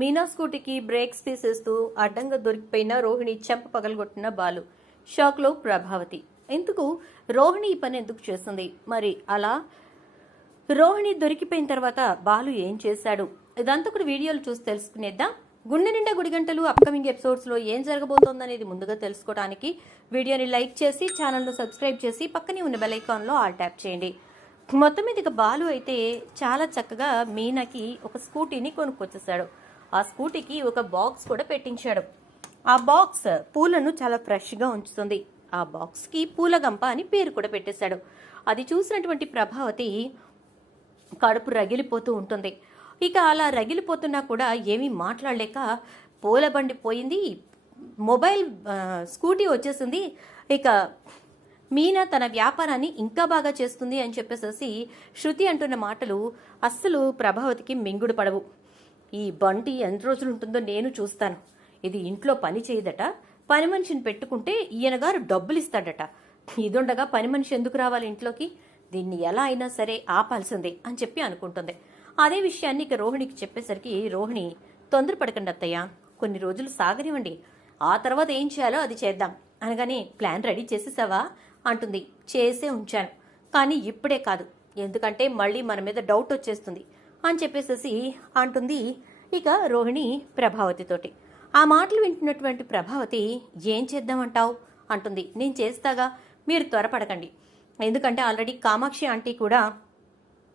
Meena స్కూటీకి breaks తీసేస్తూ అడ్డంగా దొరికిపోయిన రోహిణి చెంప పగలగొట్టిన బాలు. షాక్లో ప్రభావతి. ఎందుకు? రోహిణి ఈ పని ఎందుకు చేస్తుంది? మరి అలా? రోహిణి దొరికిపోయిన తర్వాత బాలు ఏం చేశాడు? ఇదంతా కూడా వీడియోలు చూసి తెలుసుకునేద్దాం. గుండె నిండా గుడి గంటలు అప్కమింగ్ ఎపిసోడ్స్లో ఏం జరగబోతోందనేది ముందుగా తెలుసుకోవడానికి వీడియోని లైక్ చేసి ఛానల్ను సబ్స్క్రైబ్ చేసి పక్కనే ఉన్న బెల్ ఐకాన్లో ఆల్ ట్యాప్ చేయండి. మొత్తం మీద ఇక బాలు అయితే చాలా చక్కగా మీనాకి ఒక స్కూటీని కొనుక్కొచ్చేసాడు. ఆ స్కూటీకి ఒక బాక్స్ కూడా పెట్టించాడు. ఆ బాక్స్ పూలను చాలా ఫ్రెష్గా ఉంచుతుంది. ఆ బాక్స్కి పూలగంప అని పేరు కూడా పెట్టేశాడు. అది చూసినటువంటి ప్రభావతి కడుపు రగిలిపోతూ ఉంటుంది. ఇక అలా రగిలిపోతున్నా కూడా ఏమీ మాట్లాడలేక పూల బండి పోయింది. మొబైల్ స్కూటీ వచ్చేసింది. ఇక మీనా తన వ్యాపారాన్ని ఇంకా బాగా చేస్తుంది అని చెప్పేసేసి శృతి అంటున్న మాటలు అస్సలు ప్రభావతికి మింగుడు పడవు. ఈ బంటి ఎన్ని రోజులు ఉంటుందో నేను చూస్తాను. ఇది ఇంట్లో పని చేయదట. పని మనిషిని పెట్టుకుంటే ఈయన గారు డబ్బులు ఇస్తాడట ఇదుండగా పని మనిషి ఎందుకు రావాలి ఇంట్లోకి? దీన్ని ఎలా అయినా సరే ఆపాల్సిందే అని చెప్పి అనుకుంటుంది. అదే విషయాన్ని ఇక రోహిణికి చెప్పేసరికి రోహిణి తొందరపడకండి అత్తయ్య. కొన్ని రోజులు సాగనివ్వండి. ఆ తర్వాత ఏం చేయాలో అది చేద్దాం. అనగానే ప్లాన్ రెడీ చేసేసావా? అంటుంది. చేసే ఉంచాను. కానీ ఇప్పుడే కాదు. ఎందుకంటే మళ్ళీ మన మీద డౌట్ వచ్చేస్తుంది. అని చెప్పేసేసి అంటుంది ఇక రోహిణి ప్రభావతితోటి. ఆ మాటలు వింటున్నటువంటి ప్రభావతి ఏం చేద్దామంటావు? అంటుంది. నేను చేస్తాగా మీరు త్వరపడకండి. ఎందుకంటే ఆల్రెడీ కామాక్షి ఆంటీ కూడా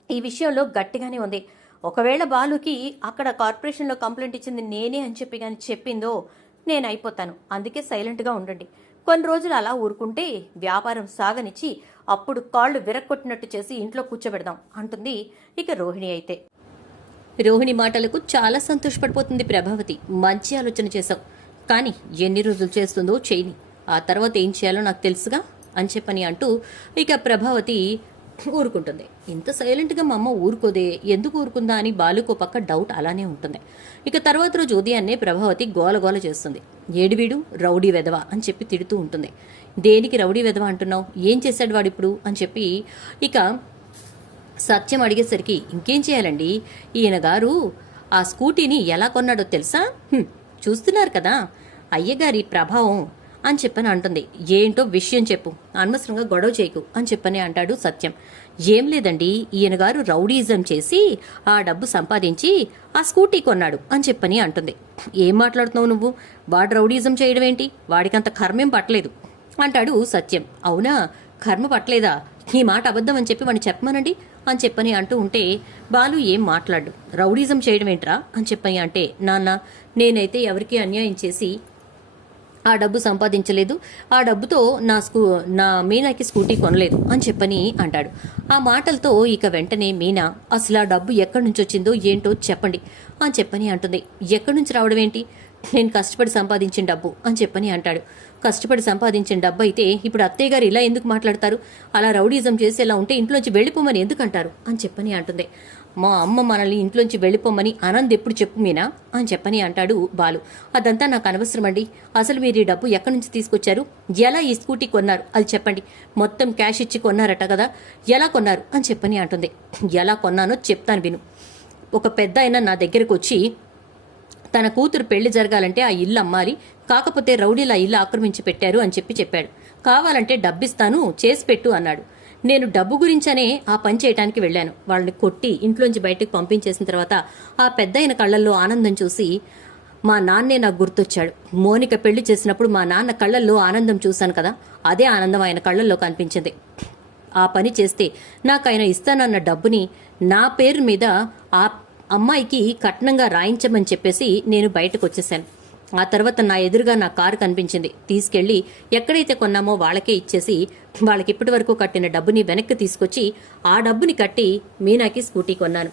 ఈ విషయంలో గట్టిగానే ఉంది. ఒకవేళ బాలుకి అక్కడ కార్పొరేషన్లో కంప్లైంట్ ఇచ్చింది నేనే అని చెప్పి కానీ చెప్పిందో నేను అయిపోతాను. అందుకే సైలెంట్గా ఉండండి. కొన్ని రోజులు అలా ఊరుకుంటే వ్యాపారం సాగనిచ్చి అప్పుడు కాళ్ళు విరక్కొట్టినట్టు చేసి ఇంట్లో కూర్చోబెడదాం అంటుంది ఇక రోహిణి అయితే. రోహిణి మాటలకు చాలా సంతోషపడిపోతుంది ప్రభావతి. మంచి ఆలోచన చేశావు. కానీ ఎన్ని రోజులు చేస్తుందో చేయని. ఆ తర్వాత ఏం చేయాలో నాకు తెలుసుగా? అని చెప్పని అంటూ ఇక ప్రభావతి ఊరుకుంటుంది. ఇంత సైలెంట్గా మా అమ్మ ఊరుకోదే ఎందుకు ఊరుకుందా అని బాలుకో పక్క డౌట్ అలానే ఉంటుంది. ఇక తర్వాత రోజు ఉదయాన్నే ప్రభావతి గోల గోల చేస్తుంది. ఏడివీడు రౌడీ వెధవ అని చెప్పి తిడుతూ ఉంటుంది. దేనికి రౌడీ వెధవ అంటున్నావు? ఏం చేశాడు వాడు ఇప్పుడు అని చెప్పి ఇక సత్యం అడిగేసరికి ఇంకేం చేయాలండి? ఈయన గారు ఆ స్కూటీని ఎలా కొన్నాడో తెలుసా? చూస్తున్నారు కదా. అయ్యగారి ప్రభావం అని చెప్పని అంటుంది. ఏంటో విషయం చెప్పు. అనవసరంగా గొడవ చేయకు అని చెప్పని అంటాడు సత్యం. ఏం లేదండి ఈయన గారు రౌడీజం చేసి ఆ డబ్బు సంపాదించి ఆ స్కూటీ కొన్నాడు అని చెప్పని అంటుంది. ఏం మాట్లాడుతున్నావు నువ్వు? వాడు రౌడీజం చేయడం ఏంటి? వాడికంత కర్మేం పట్టలేదు అంటాడు సత్యం. అవునా? కర్మ పట్టలేదా? ఈ మాట అబద్ధం అని చెప్పి వాడిని చెప్పమనండి. అని చెప్పని అంటూ ఉంటే బాలు ఏం మాట్లాడు? రౌడీజం చేయడం ఏంట్రా అని చెప్పని అంటే నాన్న నేనైతే ఎవరికి అన్యాయం చేసి ఆ డబ్బు సంపాదించలేదు ఆ డబ్బుతో నా స్కూ నా మీనాకి స్కూటీ కొనలేదు అని చెప్పని అంటాడు. ఆ మాటలతో ఇక వెంటనే మీనా అసలు ఆ డబ్బు ఎక్కడి నుంచి వచ్చిందో ఏంటో చెప్పండి అని చెప్పని అంటుంది. ఎక్కడి నుంచి రావడం ఏంటి నేను కష్టపడి సంపాదించిన డబ్బు అని చెప్పని అంటాడు. కష్టపడి సంపాదించిన డబ్బు అయితే ఇప్పుడు అత్తయ్య గారు ఇలా ఎందుకు మాట్లాడతారు? అలా రౌడీజం చేసి ఇలా ఉంటే ఇంట్లోంచి వెళ్ళిపోమని ఎందుకు అంటారు అని చెప్పని అంటుంది. మా అమ్మ మనల్ని ఇంట్లోంచి వెళ్ళిపోమని ఆనంద్ ఎప్పుడు చెప్పు మీనా? అని చెప్పని అంటాడు బాలు. అదంతా నాకు అనవసరం అండి అసలు మీరు ఈ డబ్బు ఎక్కడి నుంచి తీసుకొచ్చారు? ఎలా ఈ స్కూటీ కొన్నారు? అది చెప్పండి. మొత్తం క్యాష్ ఇచ్చి కొన్నారట కదా. ఎలా కొన్నారు? అని చెప్పని అంటుంది. ఎలా కొన్నానో చెప్తాను విను. ఒక పెద్ద నా దగ్గరకు వచ్చి తన కూతురు పెళ్ళి జరగాలంటే ఆ ఇల్లు అమ్మాలి కాకపోతే రౌడీలు ఆ ఇల్లు ఆక్రమించి పెట్టారు అని చెప్పి చెప్పాడు. కావాలంటే డబ్బిస్తాను చేసి పెట్టు అన్నాడు. నేను డబ్బు గురించనే ఆ పని చేయడానికి వెళ్ళాను. వాళ్ళని కొట్టి ఇంట్లోంచి బయటకు పంపించేసిన తర్వాత ఆ పెద్దయిన కళ్ళల్లో ఆనందం చూసి మా నాన్నే నాకు గుర్తొచ్చాడు. మోనిక పెళ్ళి చేసినప్పుడు మా నాన్న కళ్ళల్లో ఆనందం చూశాను కదా అదే ఆనందం ఆయన కళ్ళల్లో కనిపించింది. ఆ పని చేస్తే నాకు ఆయన ఇస్తానన్న డబ్బుని నా పేరు మీద ఆ అమ్మాయికి కట్నంగా రాయించమని చెప్పేసి నేను బయటకు వచ్చేసాను ఆ తర్వాత నా ఎదురుగా నా కారు కనిపించింది. తీసుకెళ్ళి ఎక్కడైతే కొన్నామో వాళ్ళకే ఇచ్చేసి వాళ్ళకి ఇప్పటి వరకు కట్టిన డబ్బుని వెనక్కి తీసుకొచ్చి ఆ డబ్బుని కట్టి మీనాకి స్కూటీ కొన్నాను.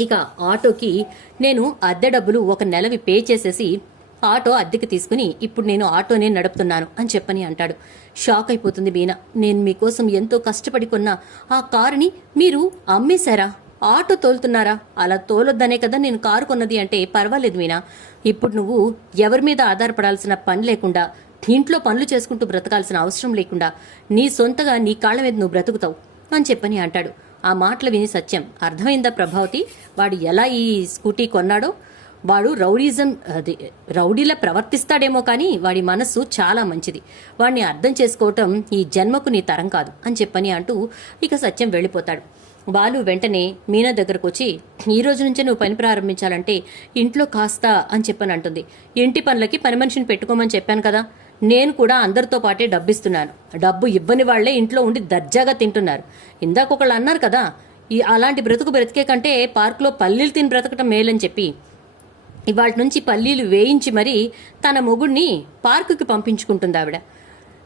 ఇక ఆటోకి నేను అద్దె డబ్బులు ఒక నెలవి పే చేసేసి ఆటో అద్దెకి తీసుకుని ఇప్పుడు నేను ఆటోనే నడుపుతున్నాను అని చెప్పని అంటాడు. షాక్ అయిపోతుంది మీనా. నేను మీకోసం ఎంతో కష్టపడి కొన్న ఆ కారుని మీరు అమ్మేశారా? ఆటో తోలుతున్నారా? అలా తోలొద్దనే కదా నేను కారు కొన్నది అంటే పర్వాలేదు మీనా. ఇప్పుడు నువ్వు ఎవరి మీద ఆధారపడాల్సిన పని లేకుండా ఇంట్లో పనులు చేసుకుంటూ బ్రతకాల్సిన అవసరం లేకుండా నీ సొంతగా నీ కాళ్ళ మీద నువ్వు బ్రతుకుతావు అని చెప్పని అంటాడు. ఆ మాటలు విని సత్యం. అర్థమైందా ప్రభావతి? వాడు ఎలా ఈ స్కూటీ కొన్నాడో? వాడు రౌడీజం అది రౌడీలా ప్రవర్తిస్తాడేమో కానీ వాడి మనస్సు చాలా మంచిది. వాడిని అర్థం చేసుకోవటం ఈ జన్మకు నీ తరం కాదు అని చెప్పని అంటూ ఇక సత్యం వెళ్ళిపోతాడు. బాలు వెంటనే మీనా దగ్గరకు వచ్చి ఈ రోజు నుంచే నువ్వు పని ప్రారంభించాలంటే ఇంట్లో కాస్త అని చెప్పని అంటుంది. ఇంటి పనులకి పని మనిషిని పెట్టుకోమని చెప్పాను కదా. నేను కూడా అందరితో పాటే డబ్బు ఇస్తున్నాను డబ్బు ఇవ్వని వాళ్ళే ఇంట్లో ఉండి దర్జాగా తింటున్నారు. ఇందాక ఒకళ్ళు అన్నారు కదా ఈ అలాంటి బ్రతుకు బ్రతికే కంటే పార్కులో పల్లీలు తిని బ్రతకటం మేలని చెప్పి ఇవాళ నుంచి పల్లీలు వేయించి మరీ తన మొగుడిని పార్కుకి పంపించుకుంటుంది ఆవిడ.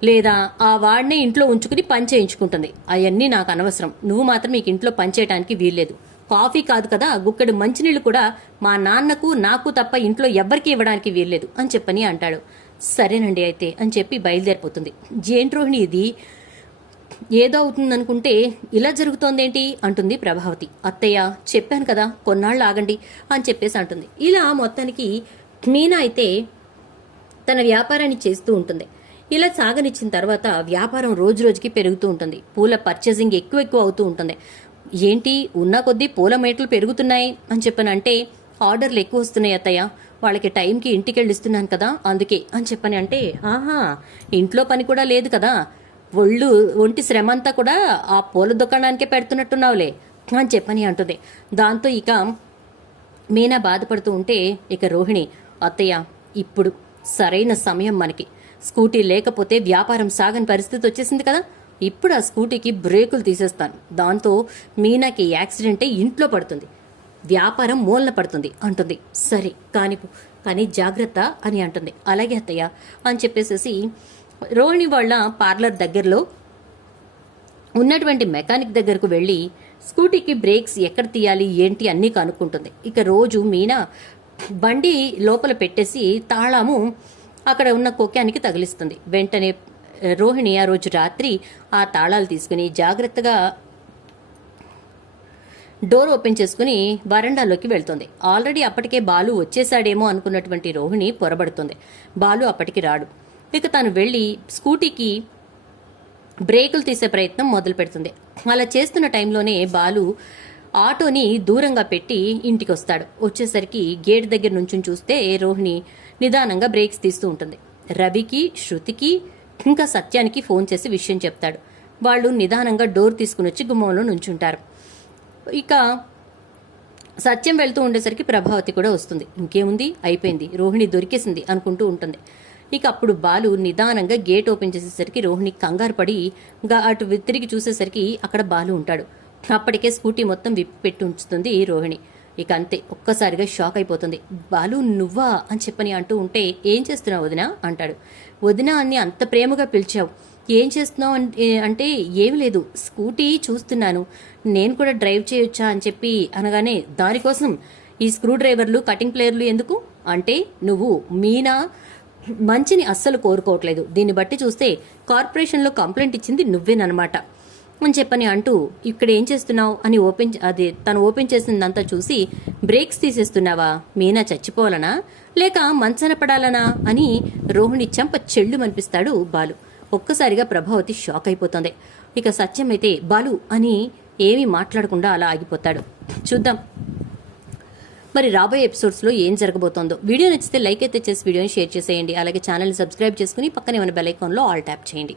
లేదా ఆ వాడినే ఇంట్లో ఉంచుకుని పని చేయించుకుంటుంది. అవన్నీ నాకు అనవసరం. నువ్వు మాత్రం మీకు ఇంట్లో పని చేయడానికి వీల్లేదు. కాఫీ కాదు కదా గుక్కడి మంచినీళ్ళు కూడా మా నాన్నకు నాకు తప్ప ఇంట్లో ఎవ్వరికీ ఇవ్వడానికి వీల్లేదు అని చెప్పని అంటాడు. సరేనండి అయితే అని చెప్పి బయలుదేరిపోతుంది. జేన్ రోహిణి ఇది ఏదో అవుతుందనుకుంటే ఇలా జరుగుతోందేంటి? అంటుంది ప్రభావతి. అత్తయ్య చెప్పాను కదా కొన్నాళ్ళు ఆగండి అని చెప్పేసి అంటుంది. ఇలా మొత్తానికి మీనా అయితే తన వ్యాపారాన్ని చేస్తూ ఉంటుంది. ఇలా సాగనిచ్చిన తర్వాత వ్యాపారం రోజు రోజుకి పెరుగుతూ ఉంటుంది. పూల పర్చేసింగ్ ఎక్కువ ఎక్కువ అవుతూ ఉంటుంది. ఏంటి? ఉన్న కొద్దీ పూల మేటలు పెరుగుతున్నాయి అని చెప్పనంటే ఆర్డర్లు ఎక్కువ వస్తున్నాయి అత్తయ్య. వాళ్ళకి టైంకి ఇంటికి వెళ్ళిస్తున్నాను కదా అందుకే అని చెప్పని అంటే ఆహా ఇంట్లో పని కూడా లేదు కదా. ఒళ్ళు ఒంటి శ్రమ అంతా కూడా ఆ పూల దుకాణానికే పెడుతున్నట్టున్నావులే అని చెప్పని అంటుంది. దాంతో ఇక మీనా బాధపడుతూ ఉంటే ఇక రోహిణి అత్తయ్య ఇప్పుడు సరైన సమయం మనకి. స్కూటీ లేకపోతే వ్యాపారం సాగని పరిస్థితి వచ్చేసింది కదా. ఇప్పుడు ఆ స్కూటీకి బ్రేకులు తీసేస్తాను. దాంతో మీనాకి యాక్సిడెంటే ఇంట్లో పడుతుంది. వ్యాపారం మూలన పడుతుంది అంటుంది. సరే కాని కానీ జాగ్రత్త అని అంటుంది. అలాగే అత్తయ్య అని చెప్పేసేసి రోహిణి వాళ్ళ పార్లర్ దగ్గరలో ఉన్నటువంటి మెకానిక్ దగ్గరకు వెళ్ళి స్కూటీకి బ్రేక్స్ ఎక్కడ తీయాలి ఏంటి అన్నీ కనుక్కుంటుంది. ఇక రోజు మీనా బండి లోపల పెట్టేసి తాళము అక్కడ ఉన్న కోక్యానికి తగిలిస్తుంది. వెంటనే రోహిణి ఆ రోజు రాత్రి ఆ తాళాలు తీసుకుని జాగ్రత్తగా డోర్ ఓపెన్ చేసుకుని వరండాలోకి వెళ్తుంది. ఆల్రెడీ అప్పటికే బాలు వచ్చేసాడేమో అనుకున్నటువంటి రోహిణి పొరబడుతుంది. బాలు అప్పటికి రాడు. ఇక తను వెళ్ళి స్కూటీకి బ్రేకులు తీసే ప్రయత్నం మొదలు పెడుతుంది అలా చేస్తున్న టైంలోనే బాలు ఆటోని దూరంగా పెట్టి ఇంటికి వస్తాడు వచ్చేసరికి గేట్ దగ్గర నుంచి చూస్తే రోహిణి నిదానంగా బ్రేక్స్ తీస్తూ ఉంటుంది. రవికి శృతికి ఇంకా సత్యానికి ఫోన్ చేసి విషయం చెప్తాడు. వాళ్ళు నిదానంగా డోర్ తీసుకుని వచ్చి గుమ్మంలో నుంచుంటారు. ఇక సత్యం వెళ్తూ ఉండేసరికి ప్రభావతి కూడా వస్తుంది. ఇంకేముంది? అయిపోయింది. రోహిణి దొరికేసింది అనుకుంటూ ఉంటుంది. ఇక అప్పుడు బాలు నిదానంగా గేట్ ఓపెన్ చేసేసరికి రోహిణి కంగారు పడి అటు తిరిగి చూసేసరికి అక్కడ బాలు ఉంటాడు. అప్పటికే స్కూటీ మొత్తం విప్పి పెట్టి ఉంచుతుంది రోహిణి. ఇక అంతే ఒక్కసారిగా షాక్ అయిపోతుంది. బాలు నువ్వా అని చెప్పని అంటూ ఉంటే ఏం చేస్తున్నావు వదిన? అంటాడు. వదిన అని అంత ప్రేమగా పిలిచావు. ఏం చేస్తున్నావు అంటే- అంటే ఏం లేదు స్కూటీ చూస్తున్నాను. నేను కూడా డ్రైవ్ చేయొచ్చా అని చెప్పి అనగానే దానికోసం ఈ స్క్రూ డ్రైవర్లు కటింగ్ ప్లేయర్లు ఎందుకు? అంటే నువ్వు మీనా మంచిని అస్సలు కోరుకోవట్లేదు. దీన్ని బట్టి చూస్తే కార్పొరేషన్లో కంప్లైంట్ ఇచ్చింది నువ్వేనమాట అని చెప్పని అంటూ ఇక్కడ ఏం చేస్తున్నావు అని ఓపెన్ అది తను ఓపెన్ చేసిందంతా చూసి బ్రేక్స్ తీసేస్తున్నావా? మీనా చచ్చిపోవాలనా? లేక మంచన పడాలనా? అని రోహిణి చెంప చెళ్ళు మనిపిస్తాడు బాలు. ఒక్కసారిగా ప్రభావతి షాక్ అయిపోతుంది. ఇక సత్యమైతే బాలు అని ఏమీ మాట్లాడకుండా అలా ఆగిపోతాడు. చూద్దాం. మరి రాబోయే ఎపిసోడ్స్లో ఏం జరగబోతోందో. వీడియో నచ్చితే లైక్ అయితే చేసి వీడియోని షేర్ చేసేయండి. అలాగే ఛానల్ని సబ్స్క్రైబ్ చేసుకుని పక్కనే ఉన్న బెల్ ఐకాన్లో ఆల్ ట్యాప్ చేయండి.